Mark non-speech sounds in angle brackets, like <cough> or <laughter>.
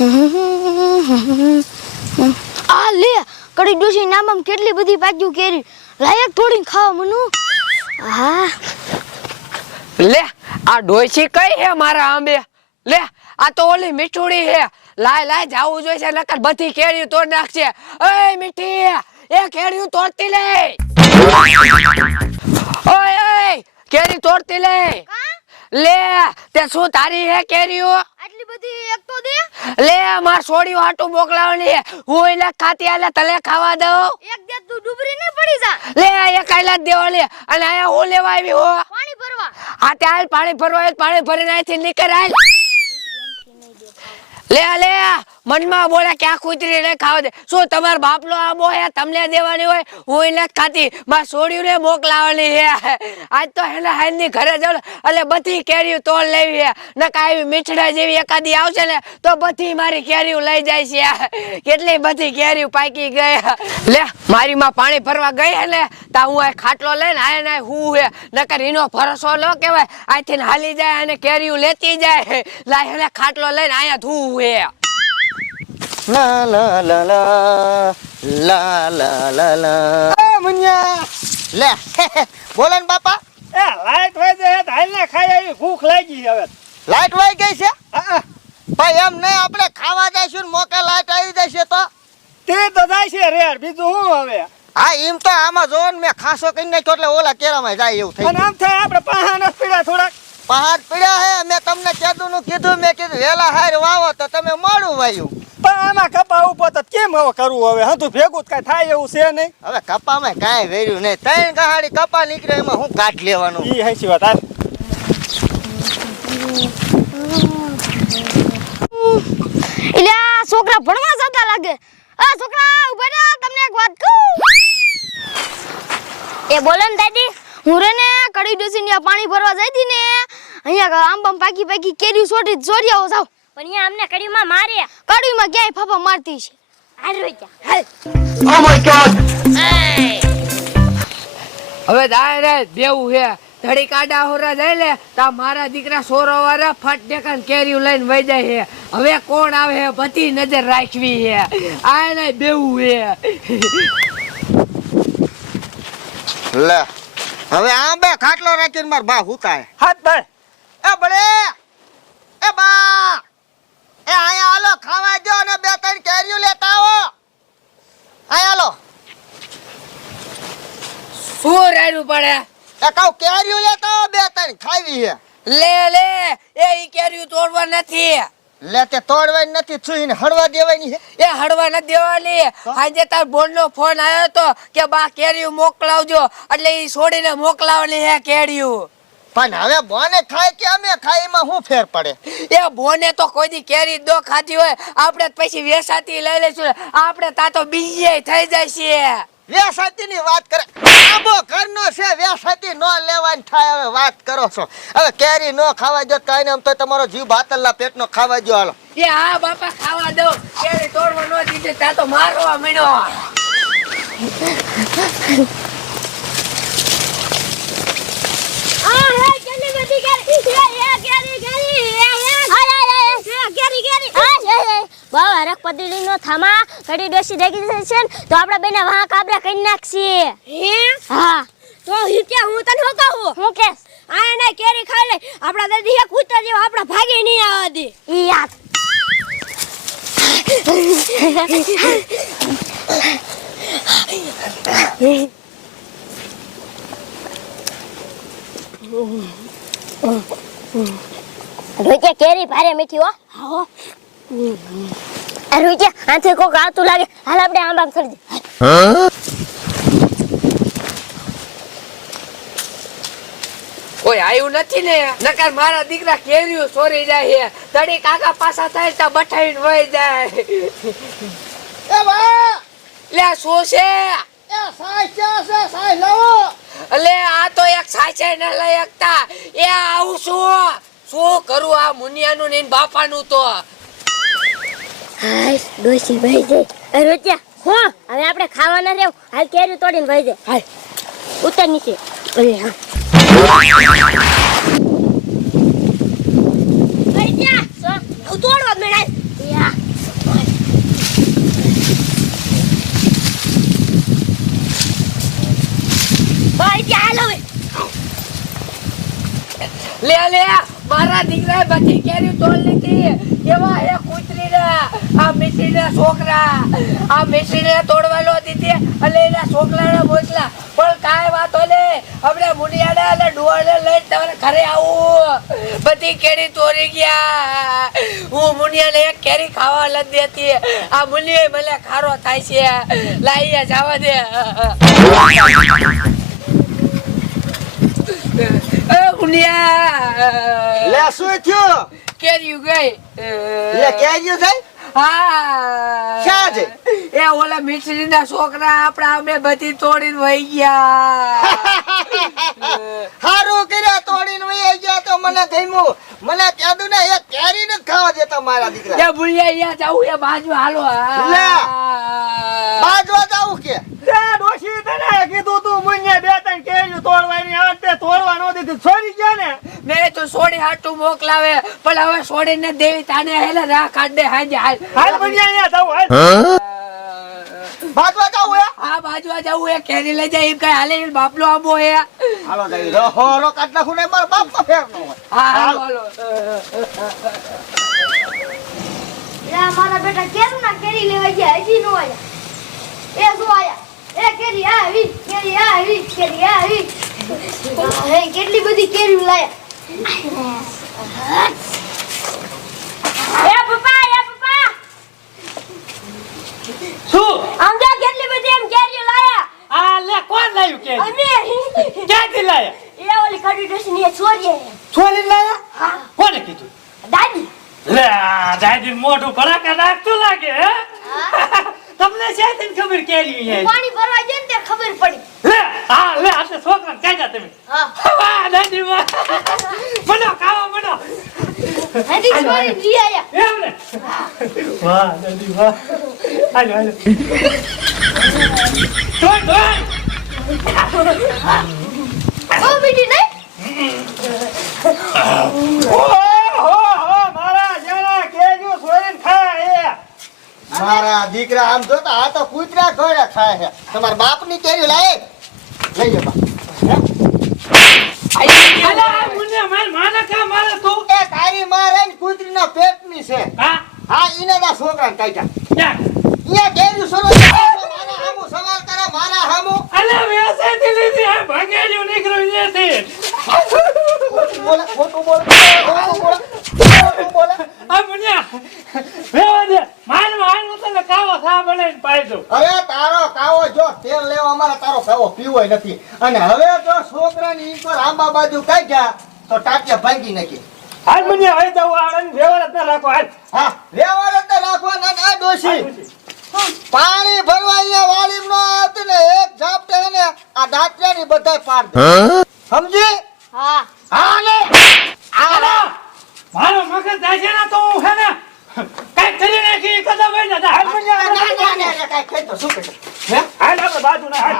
<laughs> આ લે કડી ડોશી નામમ કેટલી બધી પાક્યું કેરી. લાયક થોડી ખાવા મનુ. હા. લે આ ડોસી કઈ હે મારા આંબે? લે આ તો ઓલી મીઠુડી હે. લાય લાય જાવું જોઈશે નકર બધી કેરી તોડ નાખશે એ મીઠી એ કેરી તોડતી લે. ઓય ઓય કેરી તોડતી લે. લે તે શું તારી હે કેરીઓ? બધી એક તો દે. લે માર છોડીઓ હાટું મોકલાવની હું એને ખાતી આલે તલે ખાવા દઉં. એક દે તું ડુબરી નહીં પડી જા. લે એ કાયલા જ અને આયા હું લેવા આવી હો? પાણી ભરવા. આ તે હાલ પાણી ભરવા પાણી ભરીને અહીંથી નીકળ આલ લે લે મનમાં બોલે કે આ કૂતરી ને ખાવા દે. શું તમાર બાપનો આંબો હે? તમને દેવાની હોય? હું એને જ ખાતી. માં છોડ્યું મોકલાવાની હે. આજ તો હેને હાઈની ઘરે જાવ એટલે બધી કેરીઓ તોડ લેવી હે. નકા કાંઈ મીઠડા જેવી એકાદી આવશે ને, તો બધી મારી કેરીઓ લઈ જાય છે. કેટલી બધી કેરીઓ પાકી ગઈ લે મારી માં પાણી ભરવા ગઈ હે ને, તા હું આ ખાટલો લઈને આય ને, હું હે. નકર એનો ભરોસો લો કેવાય આથી હાલી જાય અને કેરીઓ લેતી જાય. લાય ખાટલો લઈને આયા ધૂ હે. La la la la. La la la la. એ મુન્યા. લે બોલે ને બાપા. એ લાઈટ હોય છે ધાલ ને ખાઈ આવી ભૂખ લાગી હવે. લાઈટ વાઈ ગઈ છે? ભાઈ એમ નહીં આપણે ખાવા જઈશું મોકે લાઈટ આવી જશે તો. તે તો જાય છે રેડ બીજું શું હવે? હા એમ તો આમાં જો મેં ખાસો કરીને નાખ્યો એટલે ઓલા કેરામાં જાય એવું થાય આમ થાય આપણે પાહાના પીડા થોડાક. પહાડ પડ્યા હે મેં તમને કેદું નું કીધું મેં કીધું વેલા હાર વાવો તો તમે મોડું વાયું. પણ આમાં કપા ઉપર તો કેમ હવે કરવું હવે? હતું ભેગું જ કઈ થાય એવું છે નહીં? હવે કપામાં કાંઈ વેર્યું નહીં. ત્રણ કહાડી કપા નીકળે એમાં હું કાઢ લેવાનું? ઈ હસી વાત હાલ. એટલે આ છોકરા ભણવા જતા લાગે. આ છોકરા ઊભા રહો તમને એક વાત કહું. એ બોલો ને દાદી હું રે ને કડી ડોસી ને પાણી ભરવા જઈ હતી ને અહીંયા આંબા પાકી પાકી કેરી છોડી ચોરી આવો જાવ પણ અહીંયા અમને કડીમાં મારે. કડીમાં ક્યાંય ફાફા મારતી છે? હાલ રોજા હવે દાય રે દેવું હે. ધડી કાડા હોરા જાય લે તા મારા દીકરા સોરો વાળા ફટ ટેકન કેરી લઈને વઈ જાય હે. હવે કોણ આવે હે? બધી નજર રાખવી હે. આ ને બેવું હે. લે. હવે આંબે ખાટલો રાખીને માર બા હુતાય હાથ ભાઈ એ બળે! એ બા! એ આયા હાલો ખાવા જો અને બે ત્રણ કેરીઓ લેતા આવો. આયા હાલો. શું રાયરું પડે? એ કહું કેરીઓ લેતા આવો બે ત્રણ ખાવી હે લે લે! એ ઈ કેરીઓ તોડવા નથી. લે તે તોડવાની નથી છુઈને હળવા દેવાની એ હળવા ન દેવાની. આજે તાર બોન નો ફોન આવ્યો તો કે બા કેરીઓ મોકલાવજો. એટલે ઈ છોડીને મોકલાવવાની હે કેરીઓ. પણ હવે બોને ખાય કે અમે ખાય એમાં શું ફેર પડે? એ બોને તો કોઈ દી કેરી દો ખાધી હોય આપણે પછી વેસાતી લઈ લઈશું ને. આપણે તા તો બીજે થઈ જાય છે વેસાતીની વાત કરે. આબો ઘરનો છે વેસાતી નો લેવાની થાય હવે વાત કરો છો. હવે કેરી નો ખાવા જો કાઈ ને આમ તો તમારો જીવ બાતલના પેટનો ખાવા જો હાલો. એ હા બાપા ખાવા દો કેરી તોડવા નો દીધે તા તો મારવા મીડો આ હે કેટલી બધી કેરી એ એ કેરી કેરી એ એ હાય હાય હાય કેરી કેરી હાય હાય બહુ હરક પદડી નો થામા ઘડી ડોસી દેખી જશે ને તો આપણે બેને વાહ કાબરા કરી નાખશે હે હા તો હિત્યા હું તને હું કહું હું કે આ એને કેરી ખાઈ લે આપણા દાદી એક કૂતરા જેવા આપણા ભાગી નહીં આવવા દે ઈ યાદ રોજે કેરી ભારે મીઠી હો. હા રોજે આથી કોક આવતું લાગે. હાલ આપણે આંબા ખરીદી કોઈ આવ્યું નથી ને. નકર મારા દીકરા કેરીઓ ચોરી જાય છે. તડી કાકા પાછા થાય તા બઠાઈને વહી જાય. એ બા! લે શું છે? એ સાઈ છે સાઈ લાવો. સાચે ન લઈ એ આવું શું? શું કરું આ મુનિયાનું ને બાપાનું તો? હાય ડોસી ભાઈ જઈ અરે ત્યાં હો? હવે આપણે ખાવાના રહેવું. હાલ કેરી તોડીને ભાઈ જાય. હાલ ઉતર નીચે. અરે હા. તોડવા મેળાય. છોકરાએ બધી કેરી તોડ લીધી. કેવા હે કૂતરીના? આ મિસ્ત્રીના છોકરા. આ મિસ્ત્રીને તોડવાલો દીધી. અને એના છોકરાને મોકલા પણ કાંઈ વાતો લે હમણાં મુનિયાને અને ડુવાને લઈને તમારે ઘરે આવું. બધી કેરી તોડી ગયા. હું મુનિયાને એક કેરી ખાવા લઈ દેતી આ મુનિયા મને ખારો થાય છે. લાઈએ જવા દે. એ મુનિયા લે શું થયું? કેરી ગઈ લે કેરીયું થઈ? હા? એ ઓલા મિસ્ત્રીના છોકરા આપણા અમે બધી તોડીને વહી ગયા. <laughs> હારું કર્યા તોડીને વહી ગયા તો મને ગમ્યું. મને કેદુ ને એ કેરી ને ખાવા દેતા મારા દીકરા. એ ભૂલ્યા અહીંયા જાવું એ બાજુ હાલો. લે. બાજુ જાવું કે. લે ડોશી તને કીધું તું મુન્ને બે ત્રણ તોડવાની આ તે તોડવા દીધી છોડી ગયા ને. મેં તો સોડી હાટું મોકલાવે પણ હવે સોડીને દેવી તાને હેલે રાહ કાઢ દે હાજે હાલ. હાલ મુન્ને અહીંયા જાવ હાલ. બાજવા જાવું હે. આ બાજુ આ જાવું એ કેરી લઈ જાય એમ કઈ હાલે બાપલો આંબો હે. હાલો રહો રો કાઢ નાખું ને મારા બાપ નો ફેર નો હા હાલો. હાલો મારા બેટા કેરું ના કેરી લેવા ગયા હજી નો આયા એ શું આયા એ કેરી આવી કેરી આવી કેરી આવી. હે કેટલી બધી કેરી લાયા. એ પપ્પા એ પપ્પા. શું? આમ જો કેટલી બધી એમ કેરી લાયા. આ લે કોણ લાવ્યું કે અમે. ક્યાંથી લાયા? એ ઓલી કડી ડોસી ની છોરીએ. છોરી લાયા? કોને કીધું? દાદી. લે આ દાદી મોઢું ભડાકા નાખતું લાગે હે? તમને શેથી ખબર કેરી પાણી ભરવા જઈને ને તે ખબર પડી. હા લે આ તો છોકરા ક્યાં જા તમે? હા. વાહ દાદી માં બનો ખાવા બનો. હજી સોરી જી આયા. એમ ને? વાહ દાદી વાહ. હાલો હાલો. ધોઈ ધોઈ. ઓ બીડી નહીં? ઓ હો હો મારા જેના કેરીઓ છોડીને ખાય એ. મારા દીકરા આમ જોતા આ તો કૂતરા ઘોડા ખાય છે. તમારા બાપની કેરી લાય. લઈ જા બા અલા મુન્ને માર માને કા મારે તું એ તારી મારે કૂતરી ના પેટની છે હા હા ઈને ના છોકરા કાઢ્યા ક્યાં અહીંયા કેરી સરો મારા હામુ સવાલ કરે મારા હામુ અલા વ્યવસાયથી લીધી આ ભાગેલું નીકળ્યું ત્યાંથી ખોટું બોલે ખોટું બોલે ખોટું બોલે ખોટું બોલે આ મુન્યા વેવા દે માન માન તને કાવો સા બનાવીને પાઈ દઉં અરે તારો કાવો જો તેલ લેવા અમારે પીવો નથી. અને હવે જો છોકરાની ઈશ્વર આંબા બાજુ કાઢ્યા તો ટાટિયા ભાંગી નાખી. હાલ મને હવે જાવ આણંદ વ્યવહાર જ ન રાખો હાલ. હા વ્યવહાર જ ન રાખવાના ના આ ડોશી. પાણી ભરવા અહીંયા વાળી નો આવતું ને એક ઝાપટે ને આ દાંતિયાની બધાય બધા પાર સમજી? હા. હા ને? આલો મારો મગજ જાય છે ને તો હું હે ને કઈ કરી નાખી કદમ હોય ને હાલ મને ના, ના, ના, કઈ કઈ તો શું કરે? હે? હાલ આપણે બાજુ ના હાલ.